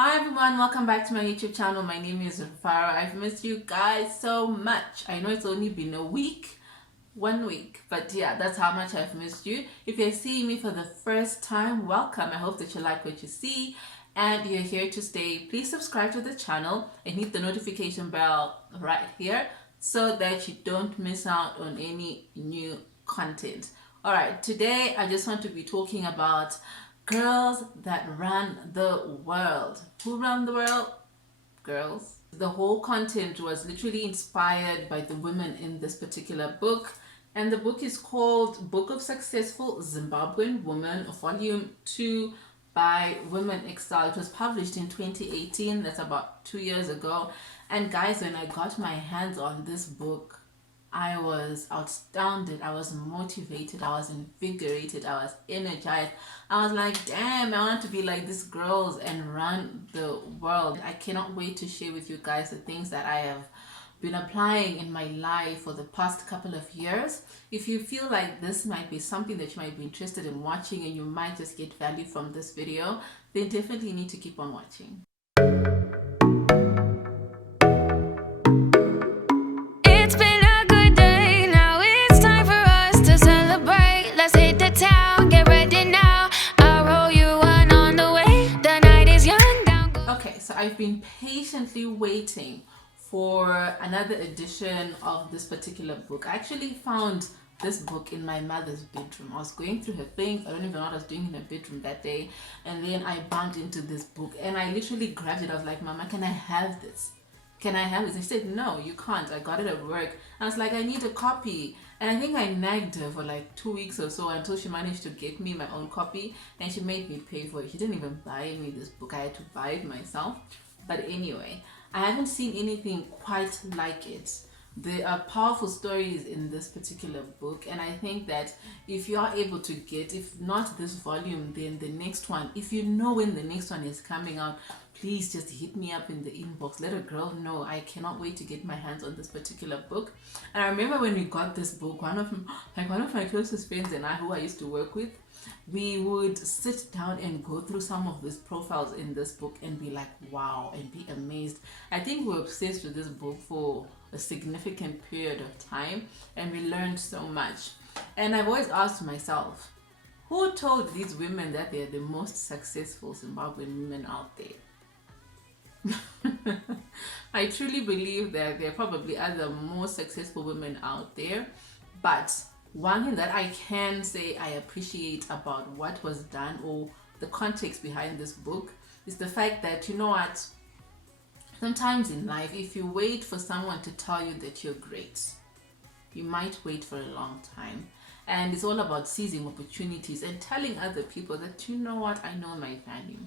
Hi everyone, welcome back to my YouTube channel. My name is Rufaro. I've missed you guys so much. I know it's only been a week, 1 week, but yeah, that's how much I've missed you. If you're seeing me for the first time, welcome. I hope that you like what you see and you're here to stay. Please subscribe to the channel and hit the notification bell right here so that you don't miss out on any new content. All right, today I just want to be talking about girls that run the world. Who run the world? Girls. The whole content was literally inspired by the women in this particular book. And the book is called Book of Successful Zimbabwean Women, Volume 2 by Women Excel. It was published in 2018. That's about 2 years ago. And guys, when I got my hands on this book, I was astounded, I was motivated, I was invigorated, I was energized. I was like, damn, I want to be like these girls and run the world. I cannot wait to share with you guys the things that I have been applying in my life for the past couple of years. If you feel like this might be something that you might be interested in watching and you might just get value from this video, then definitely need to keep on watching. So I've been patiently waiting for another edition of this particular book. I actually found this book in my mother's bedroom. I was going through her things. I don't even know what I was doing in her bedroom that day. And then I bumped into this book and I literally grabbed it. I was like, Mama, can I have this? Can I have this? And she said, no, you can't. I got it at work. I was like, I need a copy. And I think I nagged her for like 2 weeks or so until she managed to get me my own copy. And she made me pay for it. She didn't even buy me this book. I had to buy it myself. But anyway, I haven't seen anything quite like it. There are powerful stories in this particular book, and I think that if you are able to get, if not this volume, then the next one, if you know when the next one is coming out, please just hit me up in the inbox. Let a girl know. I cannot wait to get my hands on this particular book. And I remember when we got this book, one of my closest friends and I, who I used to work with, we would sit down and go through some of these profiles in this book and be like, wow, and be amazed. I think we were obsessed with this book for a significant period of time, and we learned so much. And I've always asked myself, who told these women that they're the most successful Zimbabwean women out there? I truly believe that there are probably other more successful women out there, but one thing that I can say I appreciate about what was done, or the context behind this book, is the fact that, you know what, sometimes in life, if you wait for someone to tell you that you're great, you might wait for a long time. And it's all about seizing opportunities and telling other people that, you know what, I know my value.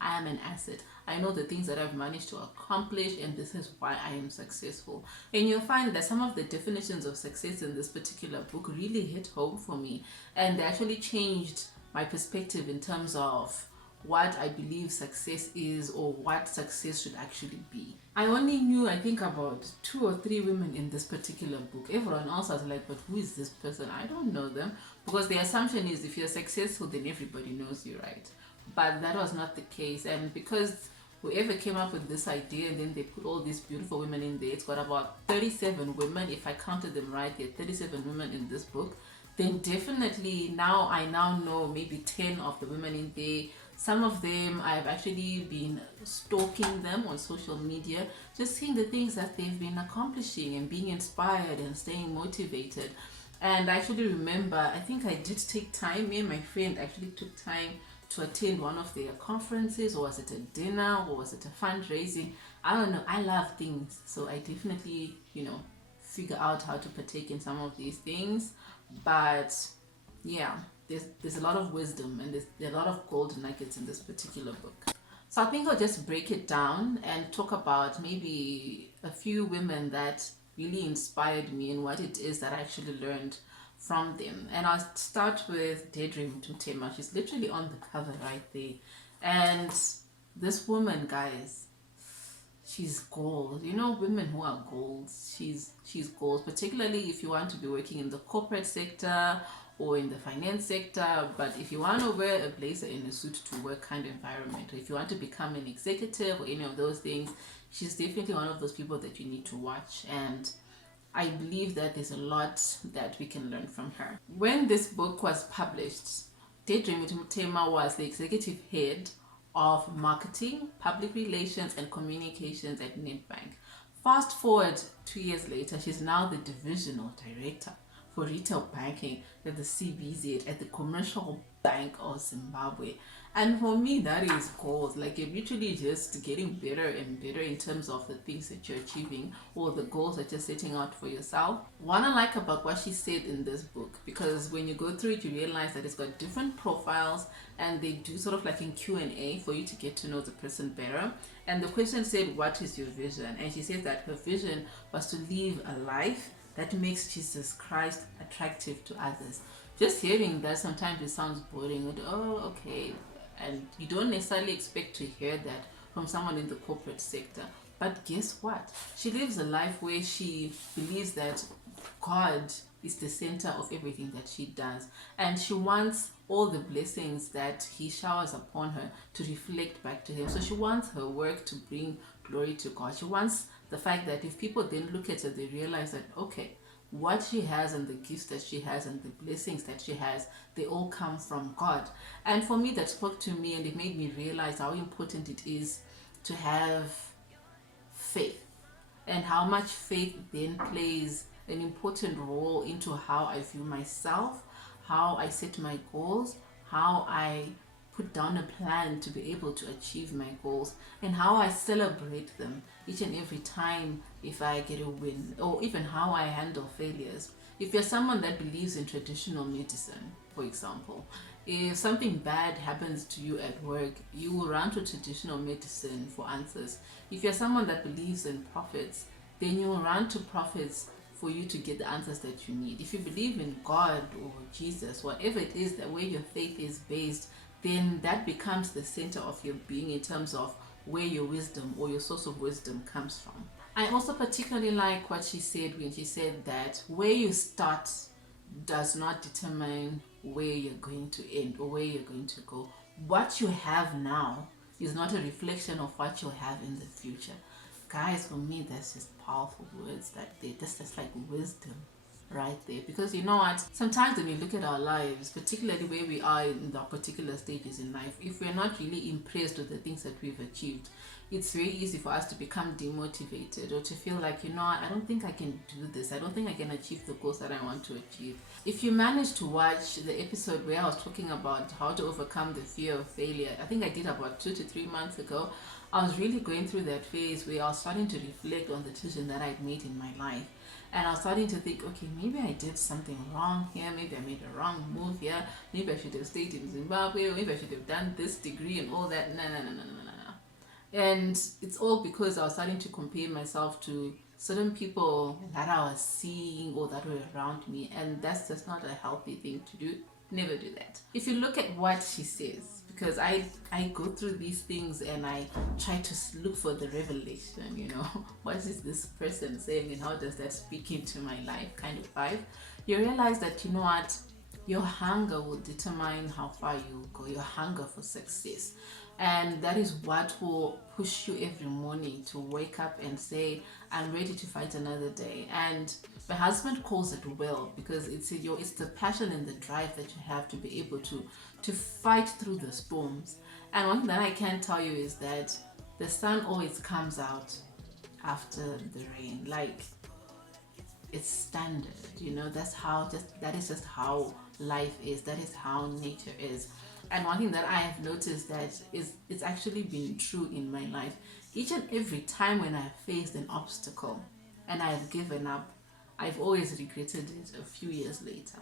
I am an asset. I know the things that I've managed to accomplish, and this is why I am successful. And you'll find that some of the definitions of success in this particular book really hit home for me, and they actually changed my perspective in terms of what I believe success is, or what success should actually be. I only knew, I think, about 2 or 3 women in this particular book. Everyone else was like, but who is this person? I don't know them. Because the assumption is if you're successful, then everybody knows you, right? But that was not the case. And because whoever came up with this idea, and then they put all these beautiful women in there, it's got about 37 women. If I counted them right, there are 37 women in this book. Then definitely I now know maybe 10 of the women in there. Some of them I've actually been stalking them on social media, just seeing the things that they've been accomplishing and being inspired and staying motivated. And I actually remember, I think I did take time, me and my friend actually took time to attend one of their conferences, or was it a dinner, or was it a fundraising? I don't know. I love things, so I definitely, figure out how to partake in some of these things. But yeah, there's a lot of wisdom, and there's a lot of gold nuggets in this particular book. So I think I'll just break it down and talk about maybe a few women that really inspired me and what it is that I actually learned from them. And I'll start with daydreamer Mutiema. She's literally on the cover right there. And this woman, guys, she's gold. You know, women who are gold, she's gold, particularly if you want to be working in the corporate sector, or in the finance sector. But if you want to wear a blazer and a suit to work kind of environment, or if you want to become an executive or any of those things, she's definitely one of those people that you need to watch. And I believe that there's a lot that we can learn from her. When this book was published, Daydreamer Mutiema was the executive head of marketing, public relations, and communications at Nedbank. Fast forward 2 years later, she's now the divisional director for retail banking at the CBZ at the Commercial Bank of Zimbabwe. And for me, that is gold. Like, you're literally just getting better and better in terms of the things that you're achieving or the goals that you're setting out for yourself. What I like about what she said in this book, because when you go through it, you realize that it's got different profiles, and they do sort of like in Q&A for you to get to know the person better. And the question said, what is your vision? And she said that her vision was to live a life that makes Jesus Christ attractive to others. Just hearing that, sometimes it sounds boring. Oh, okay. And you don't necessarily expect to hear that from someone in the corporate sector. But guess what? She lives a life where she believes that God is the center of everything that she does. And she wants all the blessings that he showers upon her to reflect back to him. So she wants her work to bring glory to God. She wants the fact that if people then look at her, they realize that, okay, what she has and the gifts that she has and the blessings that she has, they all come from God. And for me, that spoke to me, and it made me realize how important it is to have faith, and how much faith then plays an important role into how I view myself, how I set my goals, how I put down a plan to be able to achieve my goals, and how I celebrate them each and every time if I get a win, or even how I handle failures. If you're someone that believes in traditional medicine, for example, if something bad happens to you at work, you will run to traditional medicine for answers. If you're someone that believes in prophets, then you will run to prophets for you to get the answers that you need. If you believe in God or Jesus, whatever it is that where your faith is based, then that becomes the center of your being in terms of where your wisdom or your source of wisdom comes from. I also particularly like what she said when she said that where you start does not determine where you're going to end or where you're going to go. What you have now is not a reflection of what you'll have in the future. Guys, for me, that's just powerful words. That's like wisdom right there. Because you know what, sometimes when we look at our lives, particularly where we are in the particular stages in life, if we're not really impressed with the things that we've achieved, it's very easy for us to become demotivated, or to feel like, you know, I don't think I can do this, I don't think I can achieve the goals that I want to achieve. If you managed to watch the episode where I was talking about how to overcome the fear of failure, I think I did about 2 to 3 months ago, I was really going through that phase where I was starting to reflect on the decision that I'd made in my life. And I was starting to think, okay, maybe I did something wrong here, maybe I made a wrong move here, maybe I should have stayed in Zimbabwe, maybe I should have done this degree and all that. No. And it's all because I was starting to compare myself to certain people that I was seeing or that were around me, and that's just not a healthy thing to do. Never do that. If you look at what she says, because I go through these things and I try to look for the revelation, you know, what is this person saying and how does that speak into my life kind of vibe, you realize that, you know what, your hunger will determine how far you go, your hunger for success. And that is what will push you every morning to wake up and say, I'm ready to fight another day. And my husband calls it will, because it's the passion and the drive that you have to be able to fight through the storms. And one thing that I can tell you is that the sun always comes out after the rain. Like, it's standard, you know, that is just how life is, that is how nature is. And one thing that I have noticed that it's actually been true in my life, each and every time when I've faced an obstacle and I've given up, I've always regretted it a few years later.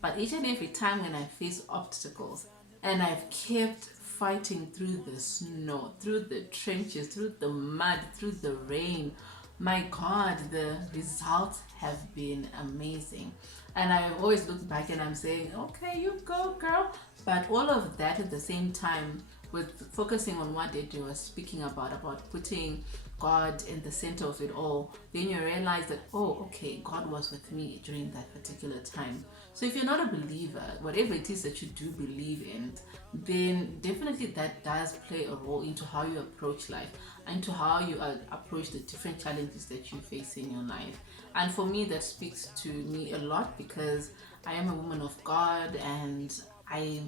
But each and every time when I face obstacles and I've kept fighting through the snow, through the trenches, through the mud, through the rain, my God, the results have been amazing. And I've always looked back and I'm saying, okay, you go, girl. But all of that at the same time with focusing on what Deidre was speaking about putting God in the center of it all, then you realize that, oh, okay, God was with me during that particular time. So if you're not a believer, whatever it is that you do believe in, then definitely that does play a role into how you approach life, into how you approach the different challenges that you face in your life. And for me, that speaks to me a lot because I am a woman of God, and I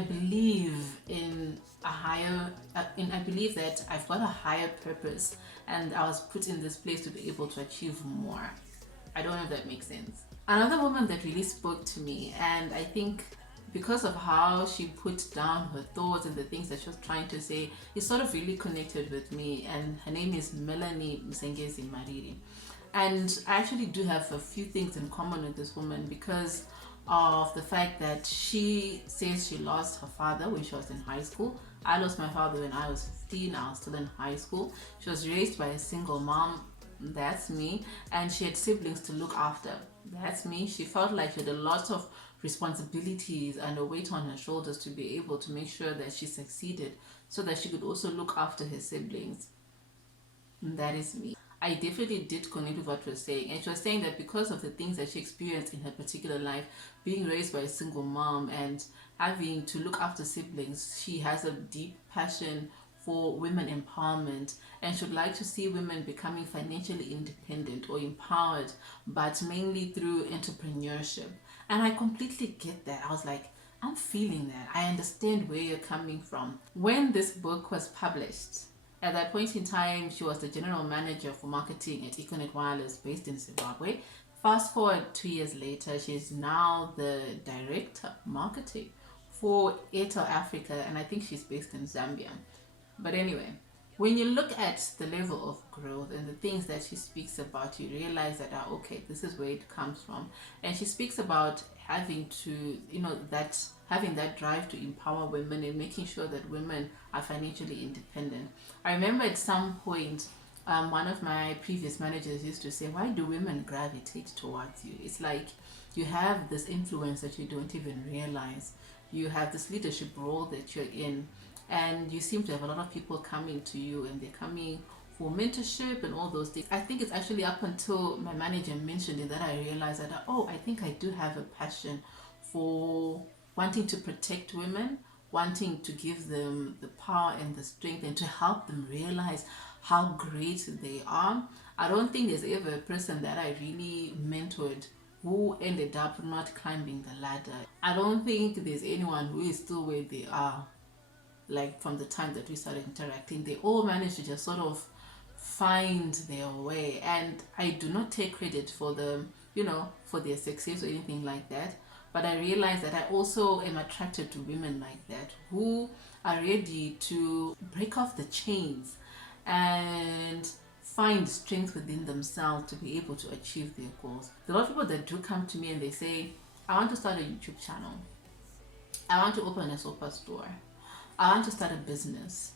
believe in a higher I believe that I've got a higher purpose, and I was put in this place to be able to achieve more. I don't know if that makes sense. Another woman that really spoke to me, and I think because of how she put down her thoughts and the things that she was trying to say, it sort of really connected with me, and her name is Melanie Mumba. And I actually do have a few things in common with this woman because of the fact that she says she lost her father when she was in high school. I lost my father when I was 15. I was still in high school. She was raised by a single mom. That's me. And she had siblings to look after. That's me. She felt like she had a lot of responsibilities and a weight on her shoulders to be able to make sure that she succeeded so that she could also look after her siblings. That is me. I definitely did connect with what she was saying. And she was saying that because of the things that she experienced in her particular life, being raised by a single mom and having to look after siblings, she has a deep passion for women empowerment and should like to see women becoming financially independent or empowered, but mainly through entrepreneurship. And I completely get that. I was like, I'm feeling that. I understand where you're coming from. When this book was published, at that point in time, she was the general manager for marketing at Econet Wireless based in Zimbabwe. Fast forward 2 years later, she's now the director of marketing for Airtel Africa, and I think she's based in Zambia. But anyway, when you look at the level of growth and the things that she speaks about, you realize that, okay, this is where it comes from. And she speaks about having to, that having that drive to empower women and making sure that women are financially independent. I remember at some point, one of my previous managers used to say, why do women gravitate towards you? It's like you have this influence that you don't even realize. You have this leadership role that you're in, and you seem to have a lot of people coming to you, and they're coming for mentorship and all those things. I think it's actually up until my manager mentioned it that I realized that, I think I do have a passion for wanting to protect women, wanting to give them the power and the strength and to help them realize how great they are. I don't think there's ever a person that I really mentored who ended up not climbing the ladder. I don't think there's anyone who is still where they are, like from the time that we started interacting. They all managed to just sort of find their way, and I do not take credit for them, for their success or anything like that. But I realize that I also am attracted to women like that who are ready to break off the chains and find strength within themselves to be able to achieve their goals. There are a lot of people that do come to me and they say, I want to start a YouTube channel. I want to open a sofa store. I want to start a business.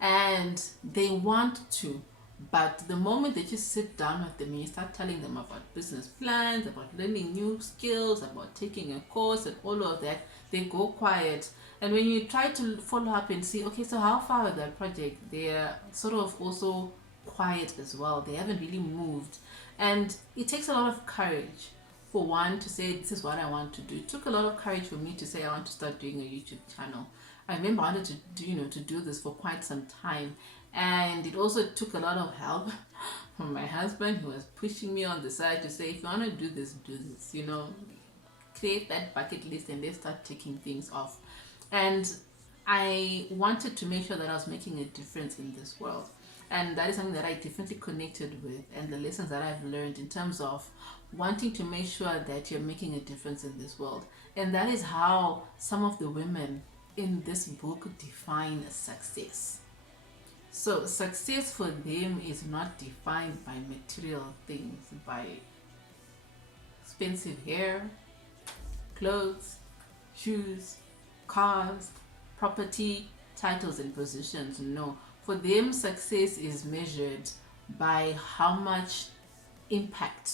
And they want to, but the moment that you sit down with them and you start telling them about business plans, about learning new skills, about taking a course and all of that, they go quiet. And when you try to follow up and see, okay, so how far with that project, they're sort of also quiet as well. They haven't really moved. And it takes a lot of courage for one to say, this is what I want to do. It took a lot of courage for me to say I want to start doing a YouTube channel. I remember I wanted to do this for quite some time, and it also took a lot of help from my husband, who was pushing me on the side to say, if you want to do this, create that bucket list and let's start taking things off. And I wanted to make sure that I was making a difference in this world, and that is something that I definitely connected with, and the lessons that I've learned in terms of wanting to make sure that you're making a difference in this world. And that is how some of the women in this book define success. So success for them is not defined by material things, by expensive hair, clothes, shoes, cars, property, titles and positions. No, for them success is measured by how much impact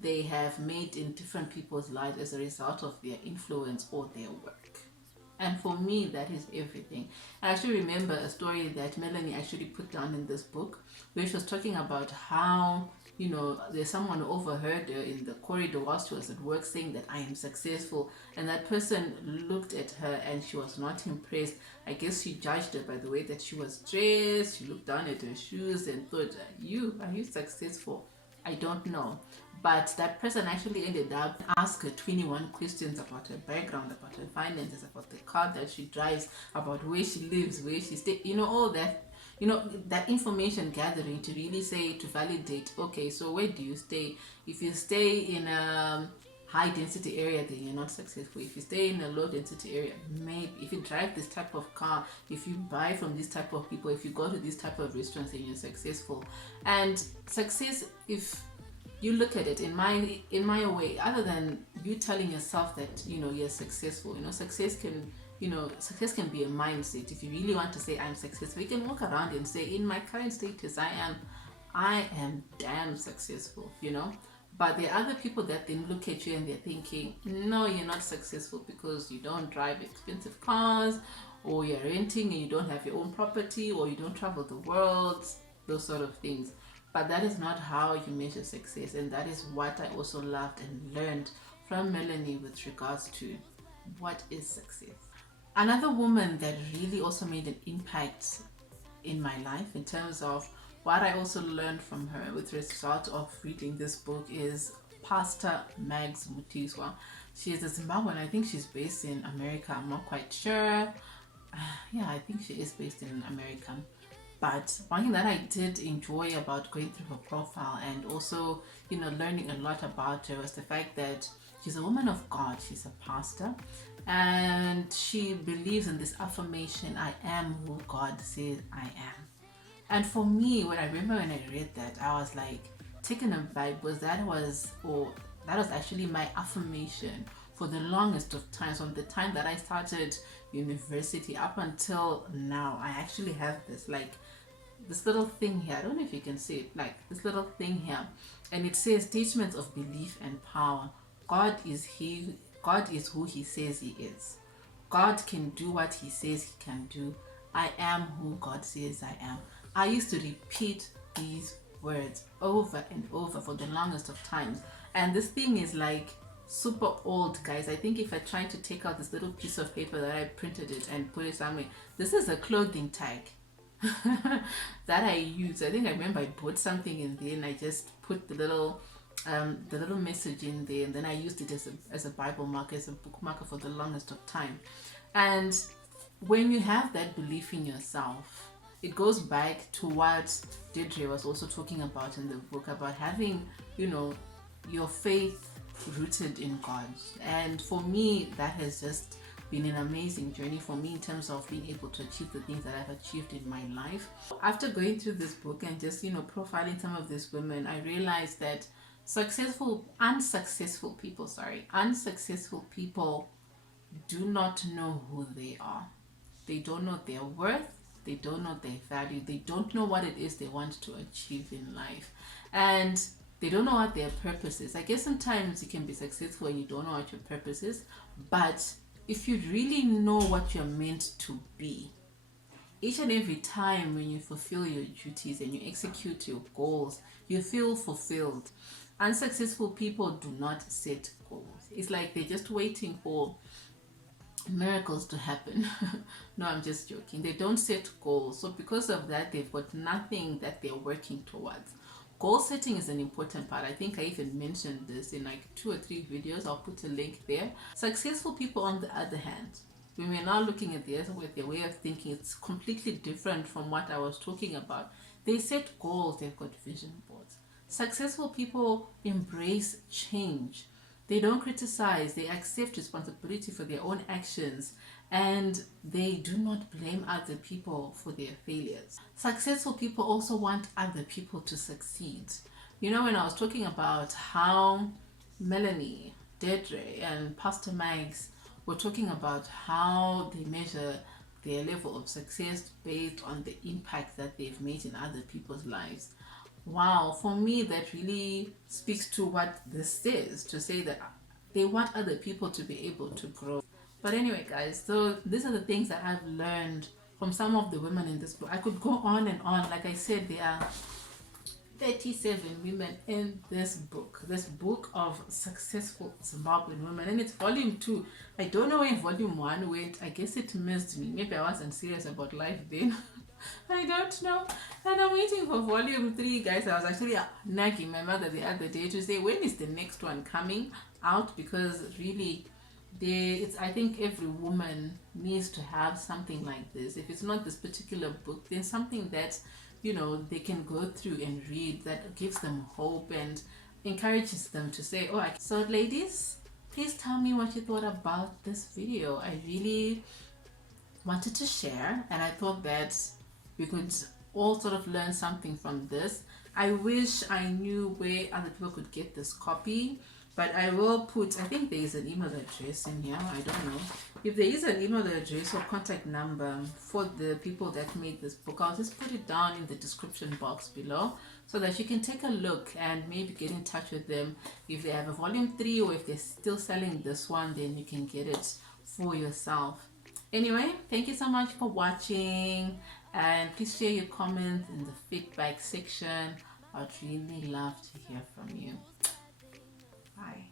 they have made in different people's lives as a result of their influence or their work. And for me, that is everything. I actually remember a story that Melanie actually put down in this book, where she was talking about how, there's someone who overheard her in the corridor while she was at work saying that I am successful. And that person looked at her and she was not impressed. I guess she judged her by the way that she was dressed. She looked down at her shoes and thought, are you successful? I don't know. But that person actually ended up asking her 21 questions about her background, about her finances, about the car that she drives, about where she lives, where she stays, all that, that information gathering to really say, to validate, okay, so where do you stay? If you stay in a high density area, then you're not successful. If you stay in a low density area, maybe. If you drive this type of car, if you buy from this type of people, if you go to this type of restaurants, then you're successful. And success, if you look at it in my way, other than you telling yourself that you're successful, success can be a mindset. If you really want to say I'm successful, you can walk around and say, in my current status, I am damn successful, but there are other people that then look at you and they're thinking, no, you're not successful because you don't drive expensive cars, or you're renting and you don't have your own property, or you don't travel the world, those sort of things. But that is not how you measure success, and that is what I also loved and learned from Melanie with regards to what is success. Another woman that really also made an impact in my life in terms of what I also learned from her with result of reading this book is Pastor Mags Mutiswa. She is a Zimbabwean. I think she's based in America. I'm not quite sure. Yeah, I think she is based in America. But one thing that I did enjoy about going through her profile and also, learning a lot about her was the fact that she's a woman of God. She's a pastor, and she believes in this affirmation, I am who God says I am. And for me, when I read that, I was like taken aback, because that was actually my affirmation for the longest of times. From the time that I started university up until now, I actually have this little thing here. I don't know if you can see it, like this little thing here, and it says statements of belief and power. God is who he says he is. God can do what he says he can do. I am who God says I am. I used to repeat these words over and over for the longest of times, and this thing is like super old, guys. I think if I try to take out this little piece of paper that I printed it and put it somewhere, this is a clothing tag that I use. I think I remember I bought something in there and I just put the little message in there, and then I used it as a Bible marker, as a bookmarker for the longest of time. And when you have that belief in yourself, it goes back to what Deirdre was also talking about in the book, about having, your faith rooted in God. And for me, that has just been an amazing journey for me in terms of being able to achieve the things that I've achieved in my life. After going through this book and just, profiling some of these women, I realized that unsuccessful people do not know who they are. They don't know their worth. They don't know their value. They don't know what it is they want to achieve in life. And they don't know what their purpose is. I guess sometimes you can be successful and you don't know what your purpose is. But if you really know what you're meant to be, each and every time when you fulfill your duties and you execute your goals, you feel fulfilled. Unsuccessful people do not set goals. It's like they're just waiting for miracles to happen. No, I'm just joking. They don't set goals. So because of that, they've got nothing that they're working towards. Goal setting is an important part. I think I even mentioned this in like 2 or 3 videos. I'll put a link there. Successful people, on the other hand, when we're now looking at their way of thinking, it's completely different from what I was talking about. They set goals. They've got vision boards. Successful people embrace change. They don't criticize. They accept responsibility for their own actions, and they do not blame other people for their failures. Successful people also want other people to succeed. When I was talking about how Melanie, Deirdre, and Pastor Mags were talking about how they measure their level of success based on the impact that they've made in other people's lives. Wow, for me, that really speaks to what this is, to say that they want other people to be able to grow. But anyway, guys, so these are the things that I've learned from some of the women in this book. I could go on and on. Like I said, there are 37 women in this book of successful Zimbabwean women, and it's volume 2. I don't know where volume 1 went. I guess it missed me. Maybe I wasn't serious about life then. I don't know. And I'm waiting for volume 3, guys. I was actually nagging my mother the other day to say, when is the next one coming out? Because really, I think every woman needs to have something like this. If it's not this particular book, then something that they can go through and read that gives them hope and encourages them to say, oh, so ladies, please tell me what you thought about this video. I really wanted to share, and I thought that we could all sort of learn something from this. I wish I knew where other people could get this copy, but I will put, I think there is an email address in here. I don't know. If there is an email address or contact number for the people that made this book, I'll just put it down in the description box below so that you can take a look and maybe get in touch with them. If they have a volume 3 or if they're still selling this one, then you can get it for yourself. Anyway, thank you so much for watching, and please share your comments in the feedback section. I'd really love to hear from you. Bye.